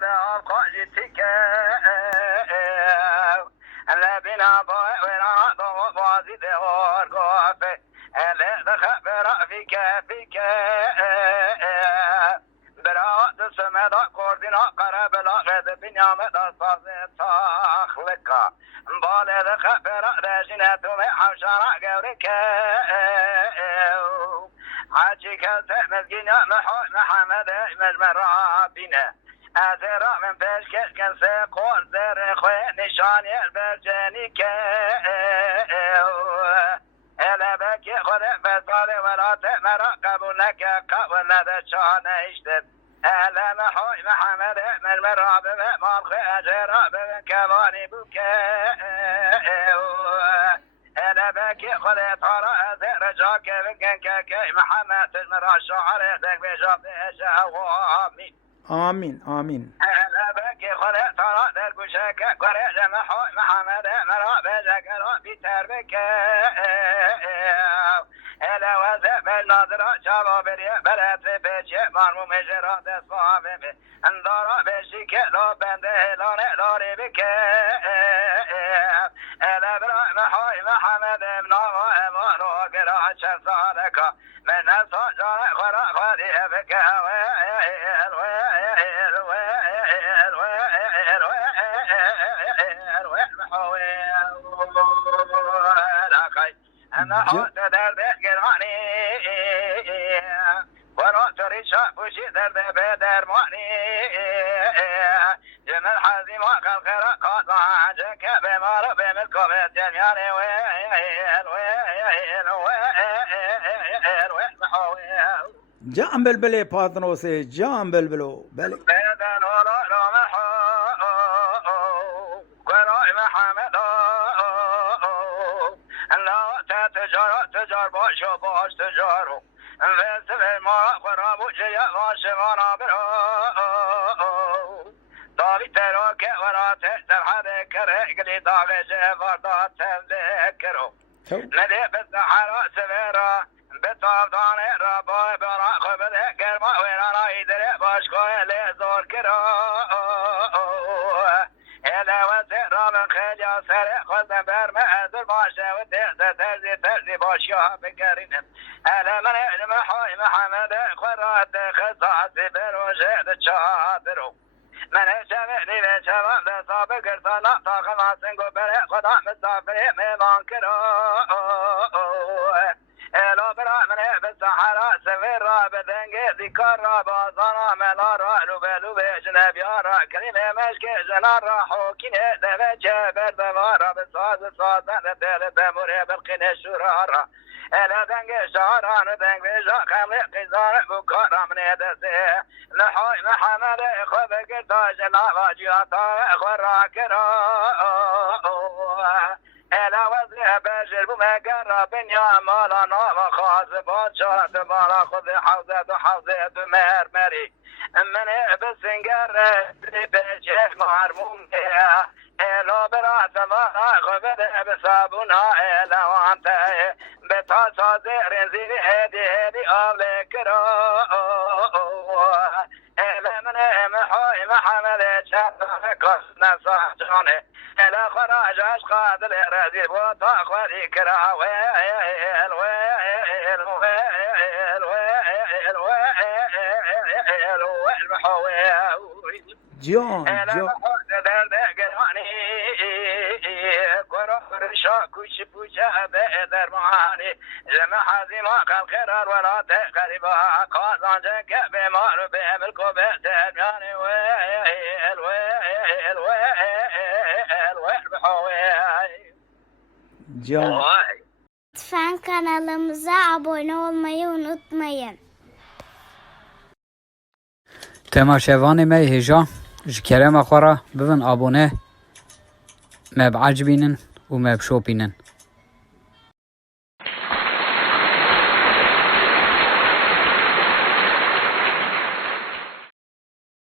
ذا قاجتك ألا بنا ولا ضوازي دور قافي ألا دخبر فيك براءة سمدا قردنا قرب لاغد بنيامد صاخلقا بالد خبر رجنة محوشنا قولك حاجك مسجنا محمد مجمر ربنا أثر من فيش كن سيقول زر خوي نشاني البرجانيك ألا بك خذ فصال ولا تأمر قبولك قبولنا ذا شان اشتد ألا محوي محمد من مراب مالخ أجر من كواني بك ألا بك خذ طرى رجاك بك كي محمد المرا شعر ذاك بجاب شهوامي آمين آمين. ألا بك خذ طرى ذاك بشك قرج محمد مرا بجاك في تربك ألا وزب النظرة شباب بلد بيش مرمو مجرات صافي اندارا بشيك لو بنده لاري بك ألا برا محوي محمد ابن وامانو قراء شصالك من الصجار خرا خذي بك أنا حوت درد قراني ورأت ريشا بوشي درد بدر ماني جمال حزيم وقال خير قاطع جك بمار بملكو بالجمياني جام بلبلي پادنو سے جام بلبلو بلي بدن ورا محو قراء محمد لا تجار باش تجارو فلسفه ما قرابو جيا باش منابرو داوی تروك ورا تسحر كرقلي داوي جفردا تذكرو ندي بالصحراء سفيرا بتافدان ربا برا خبر كرما ويرانا يدري باش كويل زور كرو إلا وزير من خليا سرق خذ برمى أذر باشا ودي ترزي باشا بكرين ألا من المحوي محمد خرات خصاصي بروجه تشاطرو من شبهني لشباب ذا صابق ارسالا طاقم عسنقو بري خدا مسافري ميمان كرو إلو برا من بالصحراء سفيرا بدنقي ذكرا بازانا ملارا لوبي جنبيارا كلمة مشكي جنارا حوكيني دفجة بردوارا بصاز صادا دل دموري بالقين شرارا إلا دنقي شعران دنقي جا خملي قزار بكارا من يدسي نحوي محمد خبك تاج العواجياتا خورا كرا إلا وزره بجر بمقرب يا مولانا وخاصبات شرط بالا خذ حوزة مرمري من بسنقر بجر مرموم إلا برات ما خبر بصابنا إلا وانت بتاسا زير زيري هدي أولك رو إلا من محوي محمد شرط قصنا صحجاني إلا خراج أشقاد الرزيب وطاخوري كرا ويل ويل ويل ويل ويل محوي جان كوش بوشا بأدر معاني جمع حزيما قال خيرار ولا تقريبا قازان جنك بمار بملكو بسرمياني ويل ويل ويل ويل بحوي جان. Lütfen kanalımıza abone olmayı unutmayın. تماشاواني مي هجا جكرم أخورا بفن أبونه ما بعجبينن وما بشوبينن